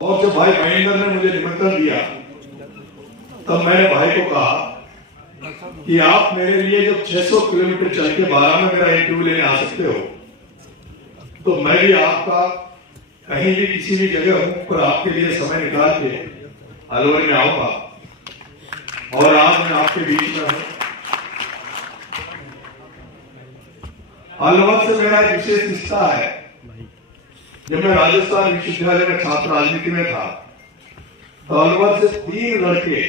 और जब भाई महेंद्र ने मुझे निमंत्रण दिया तब मैंने भाई को कहा कि आप मेरे लिए जब 600 किलोमीटर चल के 12 में मेरा इंटरव्यू लेने आ सकते हो तो मैं भी आपका कहीं भी किसी भी जगह हूं पर आपके लिए समय निकाल के अलवर में आऊंगा। और आज मैं आपके बीच में हूं। अलवर से मेरा एक विशेष रिश्ता है। जब मैं राजस्थान विश्वविद्यालय में छात्र राजनीति में था तो अलवर से 3 लड़के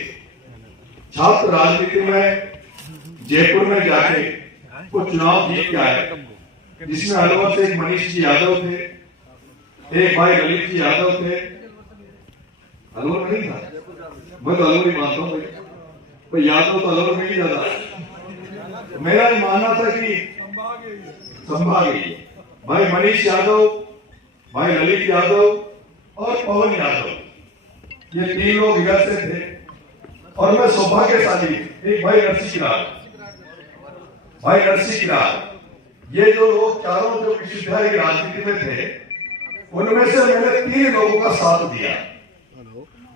छात्र राजनीति में जयपुर में जाके वो चुनाव जीत के आए, जिसमें अलवर से एक मनीष जी यादव थे, एक भाई ललित जी यादव थे। अलवर में नहीं था, मैं तो अलवर ही मानता हूँ भाई, यादव तो अलवर में ही ज्यादा। मेरा ये मानना था कि संभा गई भाई मनीष यादव, भाई ललित यादव और पवन यादव, ये 3 लोग इधर से थे। और मैं सौभाग्यशाली, एक भाई नरसी किरार, भाई नरसी किरार, ये जो लोग चारों जो विश्वविद्यालय की राजनीति में थे उनमें से मैंने 3 लोगों का साथ दिया।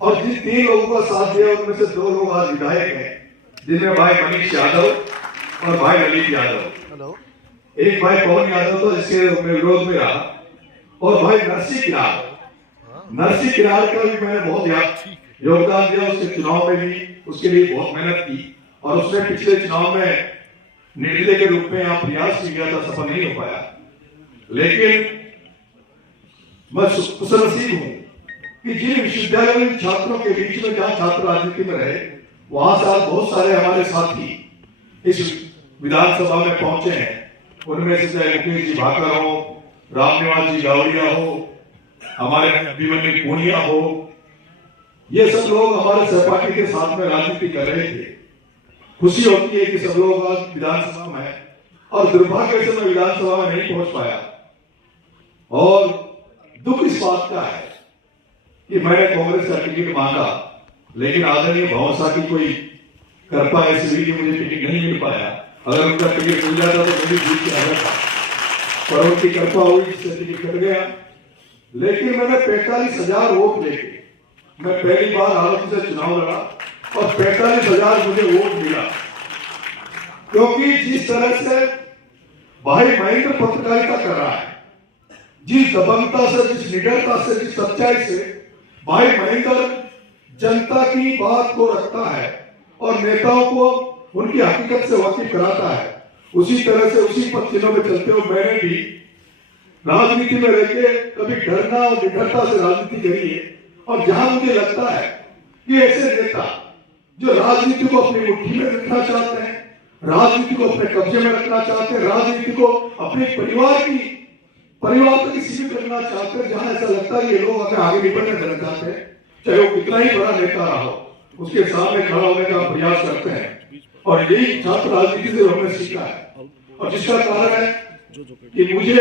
और जिन 3 लोगों का साथ दिया उनमें से 2 लोग आज विधायक हैं, जिनमें भाई मनीष यादव और भाई ललित यादव। एक भाई पवन यादव तो जिसके विरोध में रहा, और भाई नरसी किरार, नरसी किरार का भी मैंने बहुत योगदान दिया उसके चुनाव में भी, उसके लिए बहुत मेहनत की। और उसने पिछले चुनाव में निर्दलीय के रूप में यहाँ प्रयास किया था, सफल नहीं हो पाया। लेकिन मैं खुशनसीब हूं कि जिन विश्वविद्यालय में छात्रों के बीच में जहां छात्र राजनीति में रहे वहां से आज बहुत सारे हमारे साथी इस विधानसभा में पहुंचे हैं। उनमें से चाहे मुकेश जी भाकर हो, रामनिवास जी गावड़िया हो, हमारे अभिमन्यु पूनिया हो, ये सब लोग हमारे सहपाठी के साथ में राजनीति कर रहे थे। खुशी होती है कि सब लोग आज विधानसभा में है, और दुर्भाग्य से मैं विधानसभा में नहीं पहुंच पाया। और दुख इस बात का है कि मैंने कांग्रेस का टिकट मांगा, लेकिन आदरणीय भवन शाह की कोई कृपा ऐसी हुई कि मुझे टिकट नहीं मिल पाया। अगर उनका टिकट मिल जाता तो मुझे जीत के आया था, पर उनकी कृपा हुई जिससे टिकट कट गया। लेकिन मैंने 45,000 वोट लेके मैं पहली बार आरोप से चुनाव लड़ा और 45,000 मुझे वोट मिला। क्योंकि जिस तरह से भाई महेंद्र पत्रकारिता कर रहा है, जिस दबंगता से, जिस निडरता से, जिस सच्चाई से भाई महेंद्र जनता की बात को रखता है और नेताओं को उनकी हकीकत से वाकिफ कराता है, उसी तरह से उसी पत्तियों में चलते हुए मैंने भी राजनीति में रहकर कभी डरना और निडरता से राजनीति करी है। और जहां मुझे लगता है कि ऐसे नेता जो राजनीति को अपनी मुट्ठी में रखना चाहते हैं, राजनीति को अपने कब्जे में रखना चाहते हैं, राजनीति को अपने परिवार तक सीमित करना चाहते हैं, जहां ऐसा लगता है ये लोग अगर आगे नहीं बढ़ने देना चाहते हैं, चाहे वो कितना ही बड़ा नेता रहा हो, उसके सामने खड़ा होने का प्रयास करते हैं। और यही छात्र राजनीति से हमने सीखा है। और जिसका कारण है कि मुझे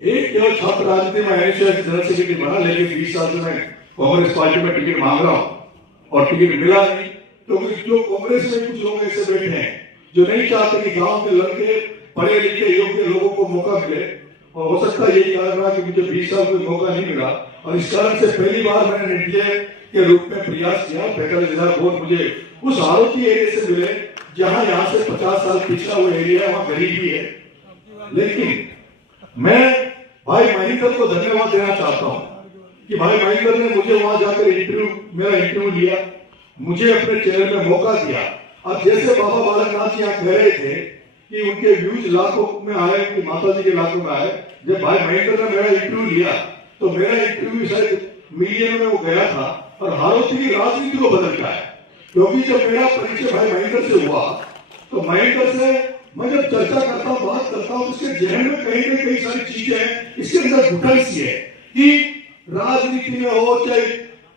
एक केवल छात्र राजनीति में जनरल सेक्रेटरी बना, लेकिन 20 साल से मैं कांग्रेस पार्टी में टिकट मांग रहा हूं और टिकट मिला नहीं। तो जो कांग्रेस में कुछ लोग ऐसे बैठे हैं जो नहीं चाहते कि गांव के लड़के पढ़े लिखे योग्य लोगों को मौका मिले, और हो सकता है यही कारण रहा कि मुझे 20 साल कोई मौका नहीं मिला। और इस कारण से पहली बार मैंने निर्दलीय के रूप में प्रयास किया। 45,000 वोट मुझे उस आरोपी एरिया से मिले जहां यहाँ से 50 साल पिछड़ा हुआ एरिया है, वहां गरीबी है। लेकिन मैं भाई महेंद्र को धन्यवाद देना चाहता हूं कि भाई महेंद्र ने मुझे वहां जाकर मेरा इंटरव्यू लिया, मुझे अपने चैनल में मौका दिया। अब जैसे बाबा बालकनाथ जी यहाँ कह रहे थे कि उनके व्यूज लाखों में आए, कि माता जी के लाखों में आए, जब भाई महेंद्र ने मेरा इंटरव्यू लिया तो मेरा इंटरव्यू शायद मीडिया में वो गया था और हारोती की राजनीति को बदल गया है। क्योंकि जब मेरा परिचय भाई महेंद्र से हुआ तो महेंद्र से मैं जब चर्चा करता हूँ, बात करता हूँ, उसके जहन में कहीं ना कई सारी चीजें हैं, इसके अंदर घुटन सी है कि राजनीति में हो, चाहे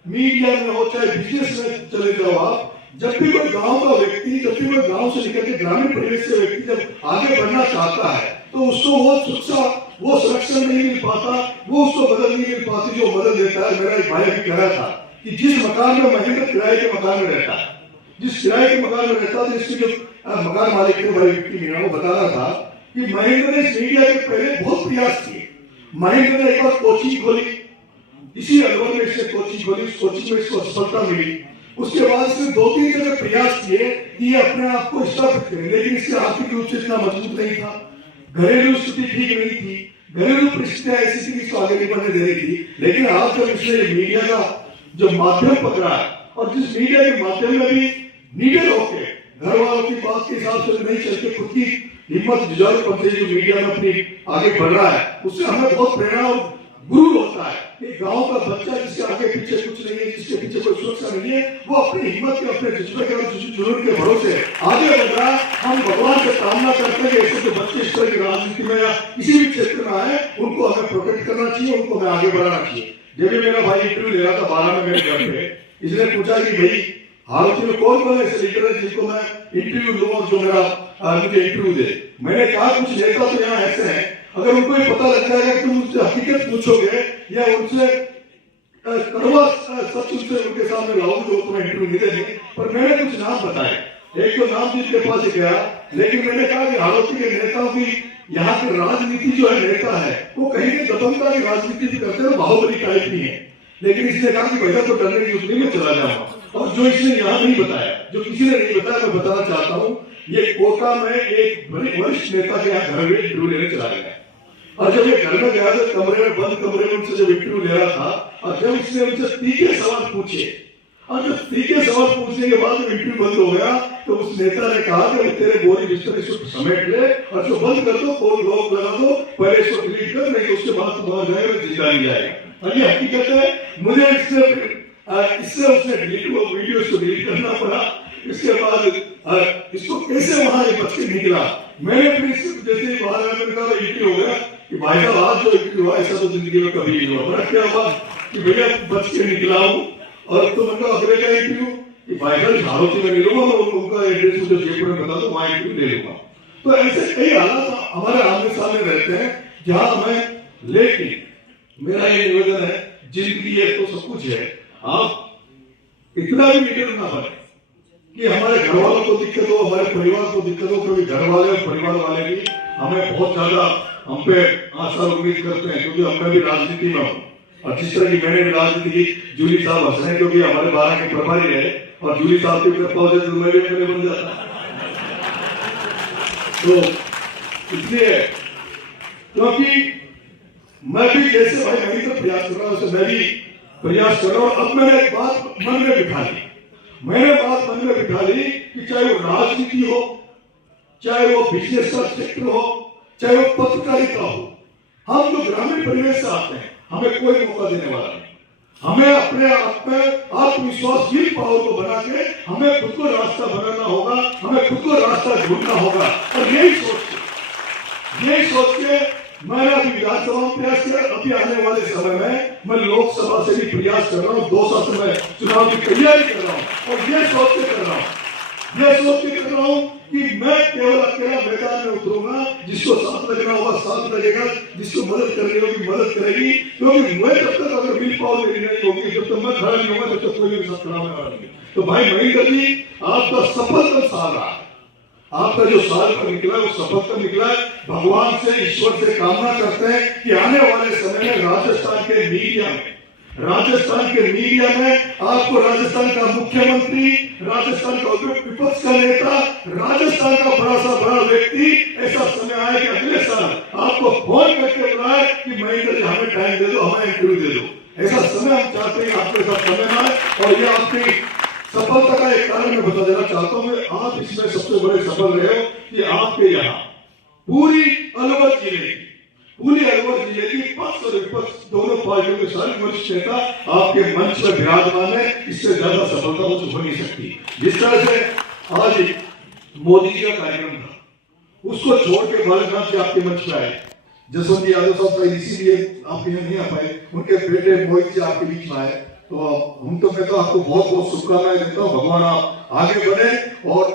मीडिया में हो, चाहे बिजनेस में चले जाओ आप, जब भी कोई गांव का व्यक्ति, जब भी कोई गांव से निकल के ग्रामीण परिवेश से व्यक्ति जब आगे बढ़ना चाहता है तो उसको वो शिक्षा, वो संरक्षण नहीं मिल पाता, वो उसको मदद नहीं मिल पाती जो मदद देता है। मेरा एक भाई भी कह रहा था कि जिस मकान में महेंद्र किराए के मकान में रहता है, जिस किराए के मकान में रहता था, इसकी जो मकान मालिक थे भाई व्यक्ति मीणा, वो बता रहा था कि महेंद्र ने मीडिया के पहले बहुत प्रयास किए। महेंद्र ने एक बार कोचिंग खोली, इसी अलवर में इसने कोचिंग खोली, उस कोचिंग में इसको सफलता मिली। उसके बाद इसने 2-3 जगह प्रयास किए कि ये अपने आप को स्थापित करे, लेकिन इससे आर्थिक रूप से इतना मजबूत नहीं था, घरेलू स्थिति ठीक नहीं थी, घरेलू परिस्थितियां ऐसी थी कि इसको आगे नहीं बढ़ने दे रही थी। लेकिन आज जब इसने मीडिया का जो माध्यम पकड़ा है, और जिस मीडिया के माध्यम में भी नीडर होके घर वालों की बात के हिसाब से नहीं चल के खुद की हिम्मत जुझारू पर जो मीडिया में अपनी आगे बढ़ रहा है, उससे हमें बहुत प्रेरणा और गुरु होता है कि गांव का बच्चा जिसके आगे पीछे कुछ नहीं है, जिसके पीछे कोई सुरक्षा नहीं है, वो अपनी हिम्मत के, अपने जज्बे के और जुनून के भरोसे आगे बढ़ रहा है। हम भगवान से कामना करते हैं कि ऐसे जो बच्चे इस तरह की राजनीति में या किसी भी क्षेत्र में आए, उनको हमें प्रोटेक्ट करना चाहिए, उनको हमें आगे बढ़ाना चाहिए। जब भी मेरा भाई इंटरव्यू ले रहा था 12 में मेरे घर पे, इसने पूछा कि भाई हालांकि में कौन ऐसे लीडर है जिनको मैं इंटरव्यू लूं और जो मेरा मुझे इंटरव्यू दे। मैंने कहा कुछ नेता तो यहाँ ऐसे हैं, अगर उनको ये पता लग जाएगा कि तुम उनसे हकीकत पूछोगे या उनसे कड़वा सच उनके सामने लाओगे तो तुम्हें इंटरव्यू नहीं देंगे। पर मैंने कुछ नाम बताए, एक तो नाम जिनके पास गया, लेकिन मैंने कहा कि हालांकि के नेताओं की यहाँ की राजनीति जो है, नेता है वो कहीं के दबंगता की राजनीति भी करते हैं, बाहुबली टाइप की है। लेकिन इसने कहा कि भैया तो डरने की उतनी में चला जाऊंगा। और जो इसने यहाँ नहीं बताया, जो किसी ने नहीं बताया, मैं बताना चाहता हूँ, ये कोटा में एक बड़े वरिष्ठ नेता के यहाँ घर में इंटरव्यू लेने चला गया। और जब ये घर में गया तो कमरे में, बंद कमरे में उनसे जब इंटरव्यू ले रहा था, और जब इसने उनसे तीखे सवाल पूछे, और जब तीखे सवाल पूछने के बाद इंटरव्यू बंद हो गया, तो उस नेता ने कहा कि तेरे बोरी बिस्तर इसको समेट ले और इसको बंद कर दो, फोन लॉक लगा दो, पहले इसको डिलीट कर, नहीं तो उसके बाद तुम वहां जाएगा, जिंदा नहीं जाएगा। और ये हकीकत है। मुझे इससे उसने डिलीट हुआ वीडियो, इसको डिलीट करना पड़ा। इसके बाद इसको कैसे वहां बच के निकला, मैंने फिर जैसे बाहर आया, मैंने कहा इंटरव्यू हो गया कि भाई साहब आज जो इंटरव्यू हुआ ऐसा तो जिंदगी में कभी नहीं हुआ। बड़ा क्या हुआ कि भैया बच के निकला हूँ। और तो मतलब अगले का इंटरव्यू कि भाई साहब झाड़ोती में नहीं लूंगा, मैं उनका एड्रेस मुझे जयपुर में बता दो, वहां इंटरव्यू ले लूंगा। तो ऐसे कई हालात हमारे आमने सामने रहते हैं जहां हमें, लेकिन मेरा ये निवेदन है, जिंदगी है तो सब कुछ है, आप इतना भी लीडर ना बने कि हमारे घर वालों को दिक्कत हो, हमारे परिवार को दिक्कत हो। क्योंकि घर वाले और परिवार वाले भी हमें बहुत ज्यादा हम पे आशा उम्मीद करते हैं, क्योंकि मैं भी राजनीति में हूँ। और जिस तरह की मैंने भी राजनीति की, जूली साहब हंस रहे क्योंकि हमारे 12 के प्रभारी है, और जूली साहब के ऊपर पौधे तो मैं भी बन जाता। तो इसलिए क्योंकि मैं भी जैसे भाई मैं भी तो प्रयास कर रहा हूं, वैसे मैं भी प्रयास कर रहा हूं। अब मैंने एक बात मन में बिठा ली, कि चाहे वो राजनीति हो, चाहे वो बिजनेस का सेक्टर हो, चाहे वो पत्रकारिता हो, हम जो ग्रामीण परिवेश से आते हैं, हमें कोई मौका देने वाला नहीं। हमें अपने आप में आत्मविश्वास, विल पावर को बना के हमें खुद को रास्ता बनाना होगा, हमें खुद को रास्ता ढूंढना होगा। और यही सोच के मैंने अभी विधानसभा में प्रयास किया, अभी आने वाले समय में मैं लोकसभा से भी प्रयास कर रहा हूँ। 2 साल से मैं चुनाव की तैयारी कर रहा हूँ, और ये सोच के कर रहा हूँ कि मैं केवल अकेला मैदान में उतरूंगा। जिसको साथ लगना होगा साथ लगेगा, जिसको मदद करनी होगी मदद करेगी। क्योंकि मैं जब तक अगर विल पावर मेरी नहीं होगी, जब तक मैं खड़ा नहीं होगा, तब तक कोई मेरे साथ खड़ा नहीं होगा। तो भाई महेंद्र जी, आपका सफलतम साल रहा है, आपका जो साल पर निकला वो सफलतम निकला है। भगवान से, ईश्वर से कामना करते हैं कि आने वाले समय में राजस्थान के मीडिया में आपको राजस्थान का मुख्यमंत्री, राजस्थान का विपक्ष का नेता, राजस्थान का बड़ा व्यक्ति, ऐसा समय आए कि अगले साल आपको फोन करके बुलाए कि महेंद्र जी हमें टाइम दे दो, हमें इंटरव्यू दे दो। ऐसा समय हम चाहते हैं आपके साथ समय आए। और ये आपकी सफलता का एक कारण मैं बता देना चाहता हूँ, आप इसमें सबसे बड़े सफल रहे हो कि आपके यहाँ पूरी अलवर जिले की 500 विपक्ष दोनों पार्टियों के सारे वरिष्ठ नेता आपके मंच पर विराजमान है। इससे ज्यादा सफलता हो नहीं सकती। जिस तरह से आज मोदी जी का कार्यक्रम था, उसको छोड़ के बालाघाट से आपके मंच पर आए। जसवंत यादव साहब का इसीलिए आपके यहाँ नहीं आ पाए, उनके बेटे मोहित जी आपके बीच में आए। तो मैं तो आपको बहुत बहुत शुभकामनाएं देता हूँ। भगवान आप आगे बढ़े। और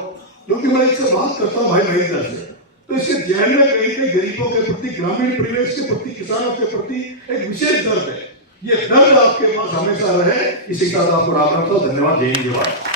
क्योंकि मैं इससे बात करता हूँ भाई महेंद्र से, तो इससे ध्यान में कहीं के गरीबों के प्रति, ग्रामीण परिवेश के प्रति, किसानों के प्रति एक विशेष दर्द है। ये दर्द आपके पास हमेशा रहे। इसी के साथ आपको राम राम, धन्यवाद, जय हिंद, जय भारत।